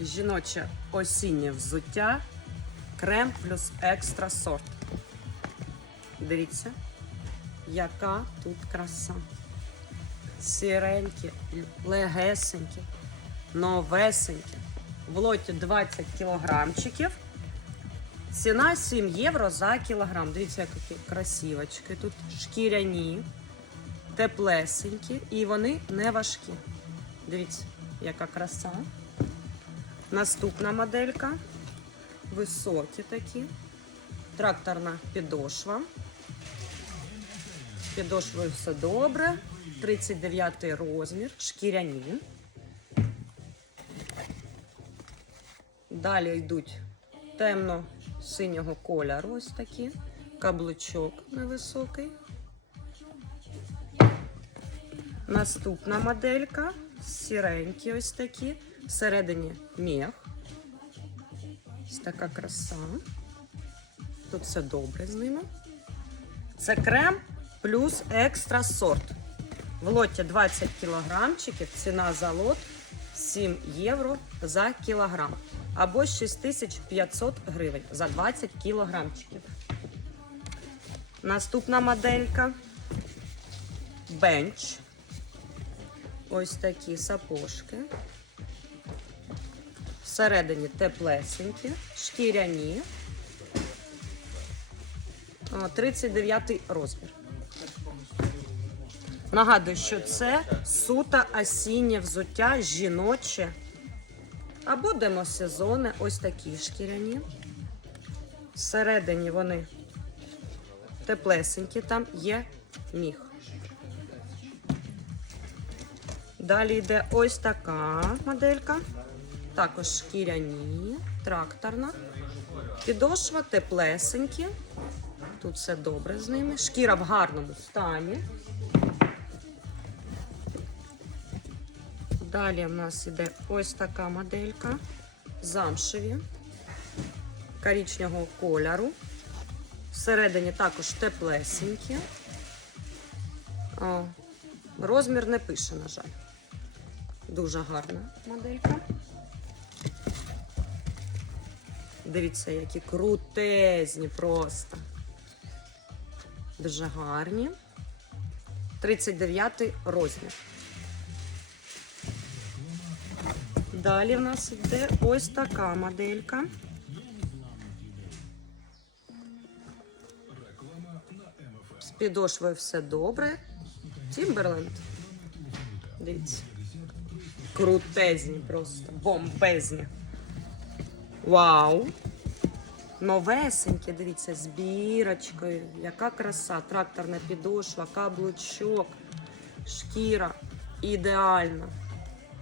жіноче осіннє взуття, крем плюс екстра сорт. Дивіться, яка тут краса. Сіренькі, легесенькі, новесенькі. В лоті 20 кілограмчиків. Ціна 7 євро за кілограм. Дивіться, які красивочки. Тут шкіряні, теплесенькі і вони не важкі. Дивіться, яка краса. Наступна моделька. Високі такі. Тракторна підошва. Підошвою все добре. 39 розмір, шкіряні. Далі йдуть темно-синього кольору, ось такі. Каблучок невисокий. Наступна моделька. Сіренькі ось такі. Всередині мех. Ось така краса. Тут все добре з ними. Це крем плюс екстра сорт. В лоті 20 кілограмчиків. Ціна за лот 7 євро за кілограм. Або 6500 гривень за 20 кілограмчиків. Наступна моделька. Бенч. Ось такі сапожки. Всередині теплесенькі, шкіряні. О, 39 розмір. Нагадую, що це суто осіннє взуття жіноче. Або демосезони, ось такі шкіряні. Всередині вони теплесенькі, там є міх. Далі йде ось така моделька. Також шкіряні, тракторна. Підошва теплесенькі. Тут все добре з ними. Шкіра в гарному стані. Далі в нас іде ось така моделька. Замшеві, коричневого кольору. Всередині також теплесенькі. Розмір не пише, на жаль. Дуже гарна моделька. Дивіться, які крутезні просто. Дуже гарні. 39 розмір. Далі в нас йде ось така моделька. З підошвою все добре. Тімберленд. Дивіться. Крутезні просто, бомбезні. Вау! Новесенькі, дивіться, з бірочкою. Яка краса, тракторна підошва, каблучок, шкіра. Ідеально.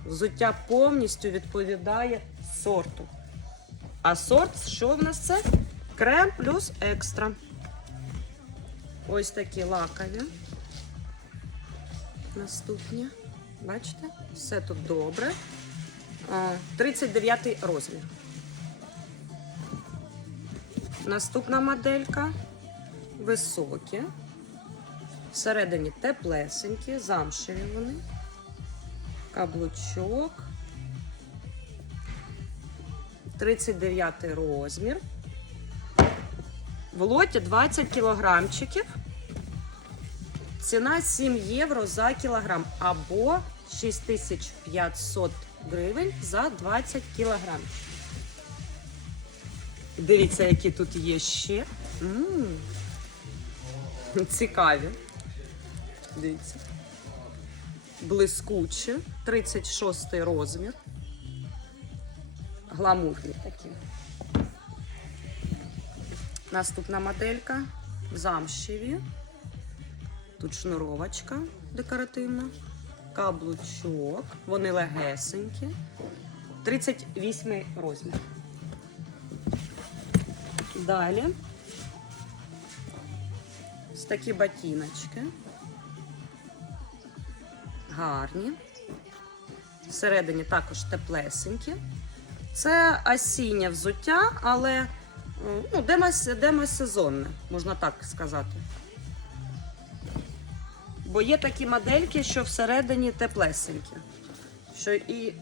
Взуття повністю відповідає сорту. А сорт, що в нас це? Крем плюс екстра. Ось такі лакові. Наступні. Бачите? Все тут добре. А, 39 розмір. Наступна моделька. Високі. Всередині теплесенькі, замшеві вони. Каблучок. 39 розмір. В лоті 20 кілограмчиків. Ціна 7 євро за кілограм або 6500 гривень за 20 кілограмів. Дивіться, які тут є ще. М, Цікаві. Дивіться. Блискучі. 36 розмір. Гламурні такі. Наступна моделька. Замшеві. Тут шнуровочка декоративна. Каблучок. Вони легесенькі. 38 розмір. Далі. Ось такі ботиночки. Гарні. Всередині також теплесенькі. Це осіннє взуття, але ну, демос, демосезонне, можна так сказати. Бо є такі модельки, що всередині теплесенькі. Що і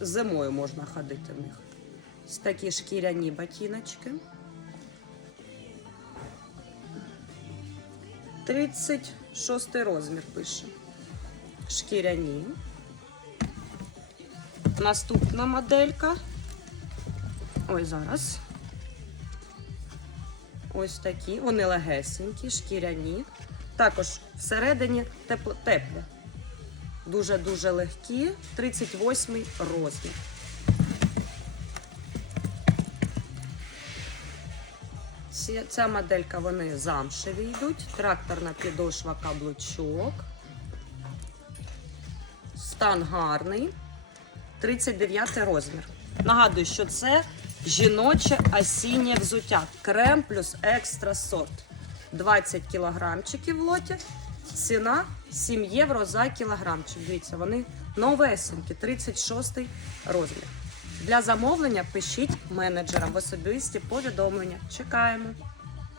зимою можна ходити в них. Ось такі шкіряні ботиночки. 36 розмір пише. Шкіряні. Наступна моделька. Ой, зараз. Ось такі. Вони легесенькі, шкіряні. Також всередині тепло, тепле. Дуже-дуже легкі. 38 розмір. Ця моделька вони замшеві йдуть. Тракторна підошва каблучок. Стан гарний. 39 розмір. Нагадую, що це жіноче осіннє взуття. Крем плюс екстра сорт. 20 кілограмчиків в лоті. Ціна 7 євро за кілограмчик. Дивіться, вони новесенькі, 36 розмір. Для замовлення пишіть менеджерам в особисті повідомлення. Чекаємо.